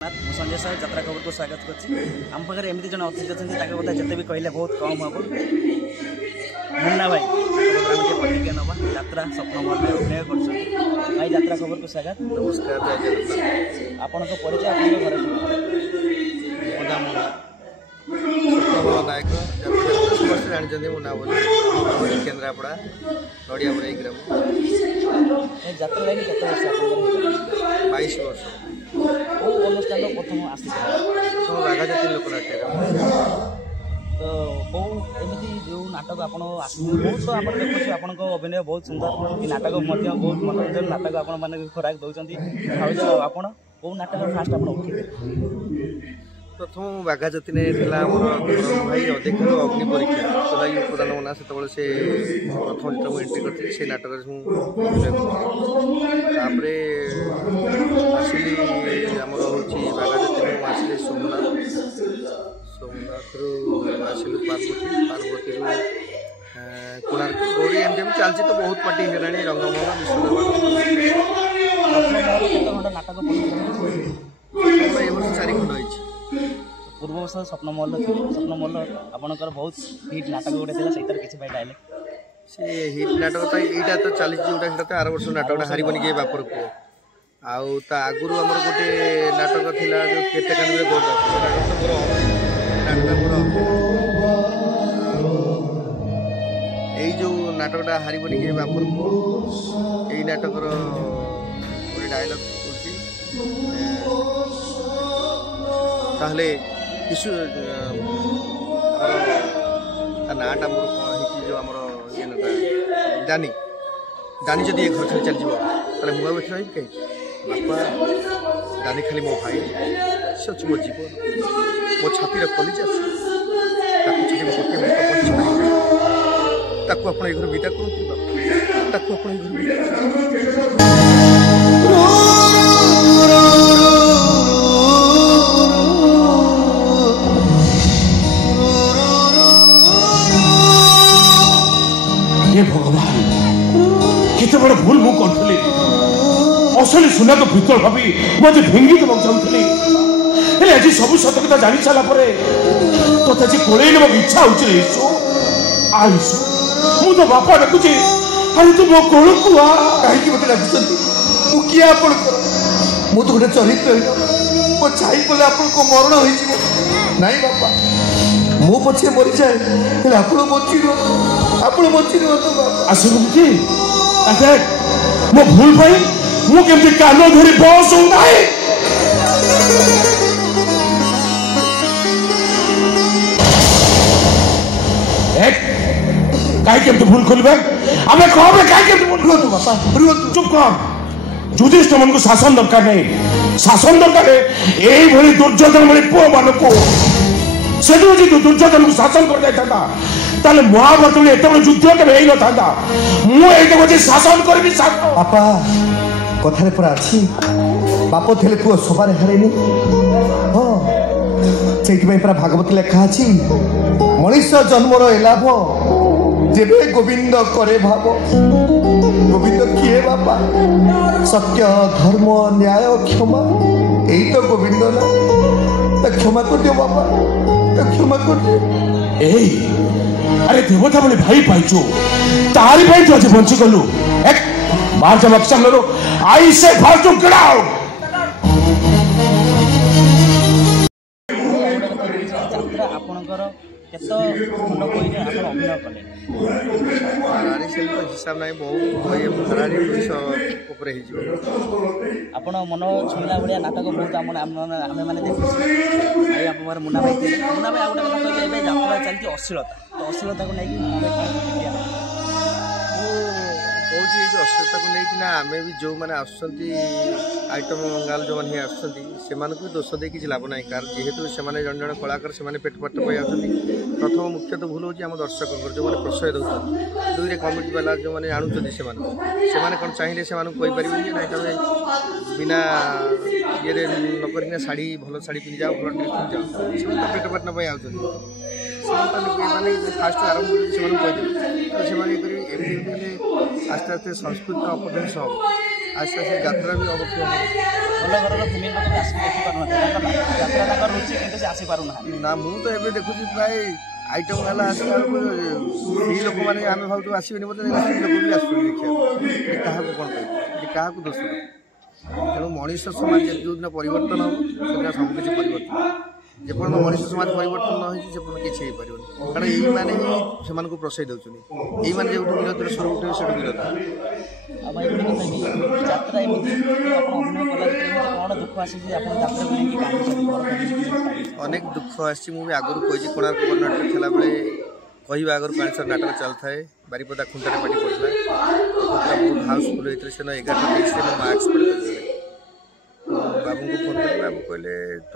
Sanjay sir यात्रा खबर को स्वागत करम पाखे एमती जन अतिथि अच्छे कथा जिते भी कहले बहुत कम हम मुन्ना भाई प्रतिक्रिया नवा यात्रा स्वप्न मल में अभिनय कर भाई यात्रा खबर को स्वागत। नमस्कार आपण परिचय आप घर नायक समस्त जानते मुना बोली केन्द्रापड़ा नड़िया बराई ग्राम यात्रा लाइन केत वर्ष 22 वर्ष को अनुष्ठान प्रथम आसी रागा जाति लोकनाट्य तो बहुत एमती जो नाटक आप बहुत तो आप देखुचे आपण अभिनय बहुत सुंदर नाटक बहुत मनोरंजन नाटक आपण मैंने खोराक दौरान आपण कौ नाटक फास्ट आप उठे प्रथम बाघा जति ने भाई अधिक अग्नि परीक्षा तो उपदान मना से प्रथम जो एंट्री करती से नाटक आसली आमर हूँ बाघा जति आसली सोमनाथ आसलु पार्वती कोणार्क गौरी एमती चलती तो बहुत पार्टी है रंगमहल नाटक वर्ष 4 खंड होती पूर्व वर्ष स्वप्न मल स्वप्न मल आपंकर बहुत हिट नाटक गोटे से किसी डायलॉग से हिट नाटक तो यहाँ तो चली जोटा तो 8 वर्ष नाटक हारबनी किए बापर को आउ ता आगुरी आमर गोटे नाटक थिला जो केते कांडे यही जो नाटकटा हारबनी किए बापर को यही नाटक गोटे डायलॉग ताहले किशु नाटा मोर कौन जो आमर ये नाटा दानी दानी जब ये घर खाली चल जाए मुआ बैठ रही कहीं बापा दानी खाली मो भाई सच मो जीवन मो छाती कलिजा गोटे घर विदा कर भगवान केते बड़ भूल मु करथली असली सुना तो भीतर भाभी मते भेंगी देबो चाहथली हेले आज सब सत कथा जानि साला परे तो तजी कोले नेबो इच्छा होछ रे सो आइस मु तो बापा डकुची अरे तू मो कोल को आ काहे की मते लागछंती मु किया आपण कर मु तो गोटे चरित्र मो छाई बोले आपण को मरण होई जीवो नाही बापा मो पछे मरि जाए हेले आपण बची तो आसुची मो भूल पाई मु केमती कान धरी बस हो ना कहीं केमती भूल खोलबे आमे कहबे कहीं केमती भूल खोलबे बापा चुप कर युधिष्ठिर मन को शासन दरकार नहीं शासन दरकार एई भली दुर्योधन भली पुओ मानको से दुर्योधन को शासन कर जाता ताले महाभारत में एत बड़ युद्ध के नहीं था मुझे शासन करी बापा कथारे पूरा अच्छी बाप थे पुओ सबार हारे हाँ से भागवत लेखा अच्छी मनीष जन्मर ए लाभ जेबे गोविंद करे भाव गोविंद किए बापा सत्य धर्म न्याय क्षमा यही तो गोविंद ना क्षमा कर दियो बापा क्षमा कर दियो अरे देवता बोले भाई पाइचो तारी भाई तो आज बंची गलु एक मार जब अक्षम लो आई से फालतू गिराओ आपनकर केतो खंड कोई रे आपण अभिनय कले फरारी से तो हिसाब नहीं बहुत ये फरारी ऊपर ही जो आपण मन छुला बढिया नाटक बहुत आमे माने देखु भाई आप मोर मुन्ना भाई आउटा कथा कहले एबे यात्रा चलती अश्लीलता तो अश्लीलता को नहीं कि अश्लीलता को लेकिन आम भी जो मैंने आइटम गाल जो मैंने आसुँच दोष दे कि लाभ ना कार जेहेतु से जन जन कलाकार से पेट पाट पाई प्रथम मुख्य तो भूल हो दर्शक जो मैंने प्रश्रय दौरान दुई कमिटी वाला जो मैंने आणुच्च से कौन चाहिए से कहीपर ना तुम बिना ये नक शाढ़ी भल शाढ़ी पिंधि जाओ भल ड्रेस पिंधि जाओ से पेट पाटन आने फास्ट आरंभ से कहीदेवे तो आस्ते आस्ते संस्कृत अपभ्रंश हम आस्ते आस्ते यात्रा भी अवक्षय ଭଲ ଘରର ଫ୍ୟାମିଲି ଲୋକ ବି ଆସିକି ଦେଖିପାରୁନାହାନ୍ତି ଯାତ୍ରା ତାଙ୍କର ରୁଚି କିନ୍ତୁ ସେ ଆସିପାରୁନାହାନ୍ତି। ନା ମୁଁ ତ ଏବେ ଦେଖୁଛି ପ୍ରାୟ ଆଇଟମ୍ ଗାଲା ଆସିଲା ବେଳକୁ ସ୍ତ୍ରୀ ଲୋକମାନେ ଆମେ ଭାବୁଛୁ ଆସିବେନି ବୋଧେ ସ୍ତ୍ରୀ ଲୋକ ବି ଆସୁଛନ୍ତି ଦେଖିବାକୁ। ଏଠି କାହାକୁ କ'ଣ କହିବି, ଏଠି କାହାକୁ ଦୋଷ ଦେବ? ତେଣୁ ମଣିଷ ସମାଜ ଯେଉଁଦିନ ପରିବର୍ତ୍ତନ ହେବ ସେଦିନ ସବୁକିଛି ପରିବର୍ତ୍ତନ। ଯେପର୍ଯ୍ୟନ୍ତ ମଣିଷ ସମାଜ ପରିବର୍ତ୍ତନ ନ ହେଇଛି ସେପର୍ଯ୍ୟନ୍ତ କିଛି ହେଇପାରିବନି। କାରଣ ଏଇମାନେ ହିଁ ସେମାନଙ୍କୁ ପ୍ରଶୟ ଦେଉଛନ୍ତି। ଏଇମାନେ ଯେଉଁଠୁ ବିରୋଧରେ ସ୍ୱର ଉଠେଇବେ ସେଠୁ ବିରୋଧ। ଆଉ ଭାଇ ଗୋଟେ କଥା କି ଯାତ୍ରା ଏମିତି ଆପଣ ଅଭିନୟ କଲା ଭିତରେ ଏମିତି କ'ଣ ଦୁଃଖ ଆସିଛି ଆପଣ ଯାତ୍ରାକୁ ନେଇକି କାନ୍ଦୁଛନ୍ତି? ଅନେକ ଦୁଃଖ ଆସିଛି। ମୁଁ ବି ଆଗରୁ କହିଛି କୋଣାର୍କ କର୍ଣ୍ଣାଟକ ଥିଲାବେଳେ କହିବା ଆଗରୁ 5 ନାଟକ ଚାଲିଥାଏ। ବାରିପଦା ଖୁଣ୍ଟାରେ ପାଟି ପଡ଼ିଥିଲା, ବହୁତ ହାଉସଫୁଲ୍ ହେଇଥିଲା। ସେଦିନ 11ଟା 23ରେ ମୋ ମା ଏକ୍ସପେକ୍ଟ କରିଥିଲେ। ବାବୁଙ୍କୁ ଫୋନ୍ କରି ବାବୁ କହିଲେ ତ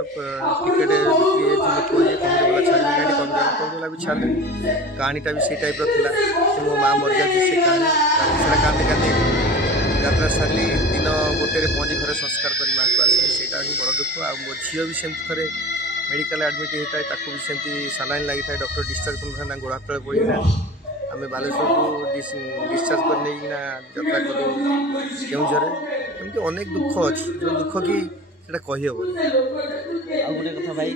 ଟିକେଟ୍ ବିକ୍ରି ହେଇଛି, ଲୋକ ଇଏ କମିଟି ବାଲା ଛାଡ଼ିଲେ କମିଟି ବାଲା ବି ଛାଡ଼ିଲେ। କାହାଣୀଟା ବି ସେଇ ଟାଇପ୍ର ଥିଲା। ସେ ମୋ ମା ମରିଯାଉଛି ସେ କାହାଣୀ ସେଟା କାନ୍ଦି କାନ୍ଦି ଯାତ୍ରା ସାରିଲି। ଦିନ 1ରେ ପହଞ୍ଚି ଘରେ ସଂସ୍କାର କରି ମାଆଙ୍କୁ ଆସିଲି। ସେଇଟା ହିଁ ବଡ଼ ଦୁଃଖ। ଆଉ ମୋ ଝିଅ ବି ସେମିତି ଥରେ ମେଡ଼ିକାଲ ଆଡ଼ମିଟ୍ ହେଇଥାଏ, ତାକୁ ବି ସେମିତି ସାଲାଇନ୍ ଲାଗିଥାଏ। ଡକ୍ଟର ଡିସଚାର୍ଜ କରିନଥାଏ, ତାଙ୍କ ଗୋଡ଼ ହାତ ତଳେ ପଡ଼ିଥାଏ। ଆମେ ବାଲେଶ୍ୱରକୁ ଡିସଚାର୍ଜ କରି ନେଇକିନା ଯାତ୍ରା କଲୁ କେଉଁଝରରେ। ଏମିତି ଅନେକ ଦୁଃଖ ଅଛି, ଯେଉଁ ଦୁଃଖ କି ସେଇଟା କହିହେବନି। ଆଉ ଗୋଟେ କଥା ଭାଇ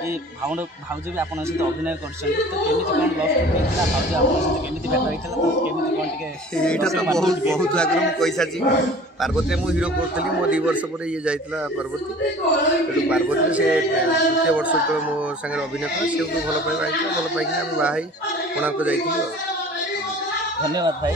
କି ଭାଉଜ ବି ଆପଣଙ୍କ ସହିତ ଅଭିନୟ କରିଛନ୍ତି, ତ କେମିତି କ'ଣ ଲଭ୍ ଷ୍ଟୋରି ହେଇଥିଲା? ଭାଉଜ ଆପଣଙ୍କ ସହିତ କେମିତି ଭେଟ ହେଇଥିଲା? ତ କେମିତି କ'ଣ ଟିକେ ଏଇଟା ତ ବହୁତ ଆଗରୁ ମୁଁ କହିସାରିଛି। ପାର୍ବତୀରେ ମୁଁ ହିରୋ କରୁଥିଲି। ମୋ 2 ବର୍ଷ ପରେ ଇଏ ଯାଇଥିଲା ପାର୍ବତୀ। ସେଠୁ ପାର୍ବତୀରେ ସେ 3ୟ ବର୍ଷ ଯେତେବେଳେ ମୋ ସାଙ୍ଗରେ ଅଭିନୟ କଲା ସେଠୁ ଭଲ ପାଇବା ହେଇଥିଲା। ଭଲ ପାଇକିନା ଆମେ ବାହା ହେଇ କୋଣାର୍କ ଯାଇଥିଲୁ। ଧନ୍ୟବାଦ ଭାଇ।